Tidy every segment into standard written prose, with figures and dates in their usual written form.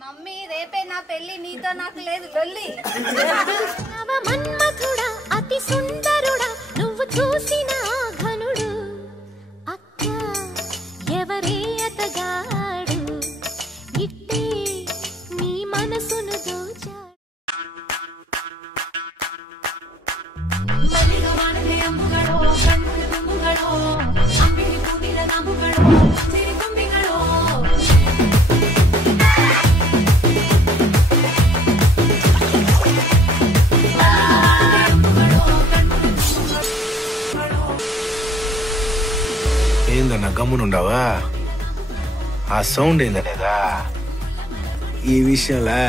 Mummy రేపే నా పెళ్లి, నీతో నాకు లేదు లొల్లి. మన్మథుడా అతి సుందరుడా నువ్వు చూసిన ఘనుడు అక్క ఎవరే అతగాడు ఇట్టే నీ మనసును దోచాడు. ఏందన్నా గమ్మునుండవా? ఆ సౌండ్ ఏందనేదా ఈ విషయంలో?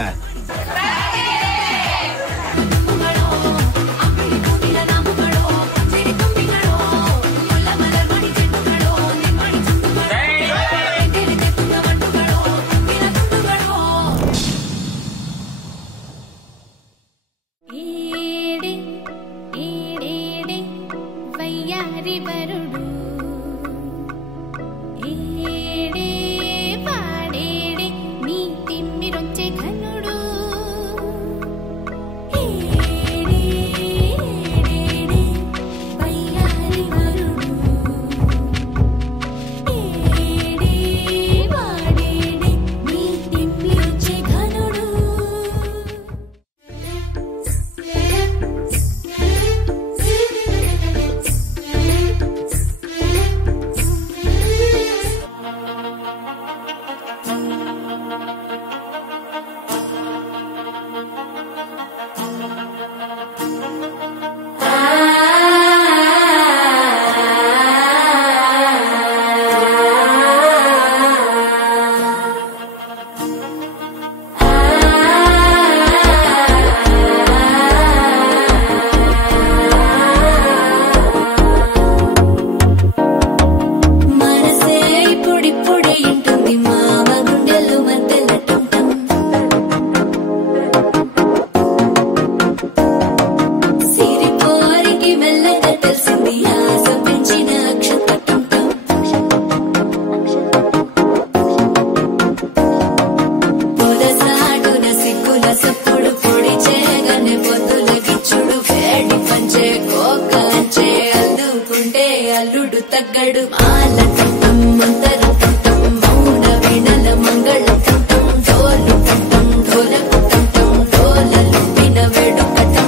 అల్లుడు తగ్గడు మాలకట్టం మంతరకట్టం మౌన వీణల మంగళకట్టం డోలు కట్టం ఢోలకట్టం డోలలు విన వేడుకట్టం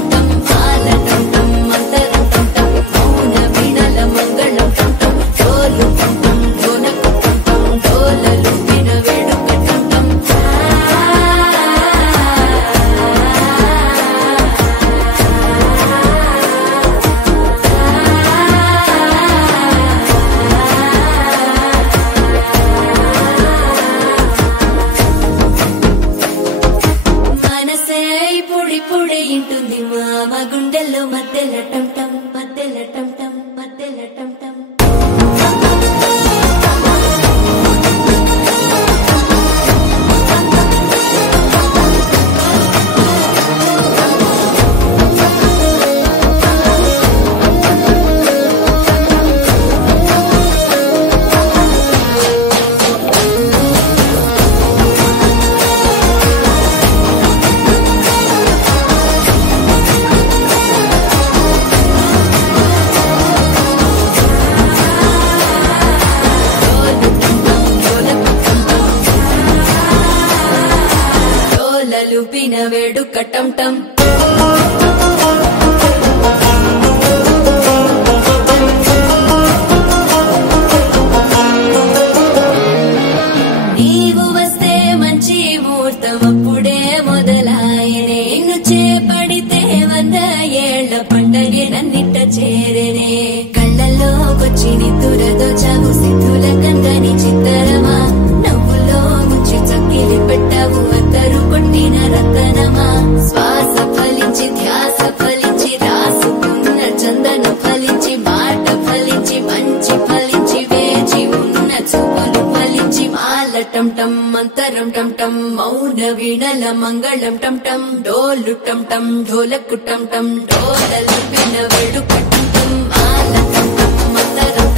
మాలకట్టం మంతరకట్టం మౌన వీణల మంగళకట్టం డోలు కట్టం ఢోలకట్టం డోలలు విన వేడుకట్టం ఇంటుంది మామ గుండెల్లో మధ్యల టంటం మధ్యల టంటం మధ్యల టంటం లూపిన వేడుకట్టం టం నీవు వస్తే మంచి ముహూర్తం అప్పుడే మొదలాయనే నిన్ను చేపడితే 100 ఏళ్ల పండగే నన్నిట్ట చేరనే కళ్ళల్లోకొచ్చి నిద్దురదోచావు సిద్ధుల కందని చిత్తరమా నవ్వులో ముంచి చక్కిలి పెట్టావు అద్దరు కొట్టిన రతనమా శ్వాస ఫలించి ధ్యాస ఫలించి రాసుకున్న చందన ఫలించి మాట ఫలించి మంచి ఫలించి వేచి ఉన్న చూపులు ఫలించి మాల టం టం మంతరం టం టం మౌన వీణల మంగళం టం టం డోలు టం టం ఢోలకు టం టం డోలలు విన వేడుక టం టం మాల టం టం మంతరం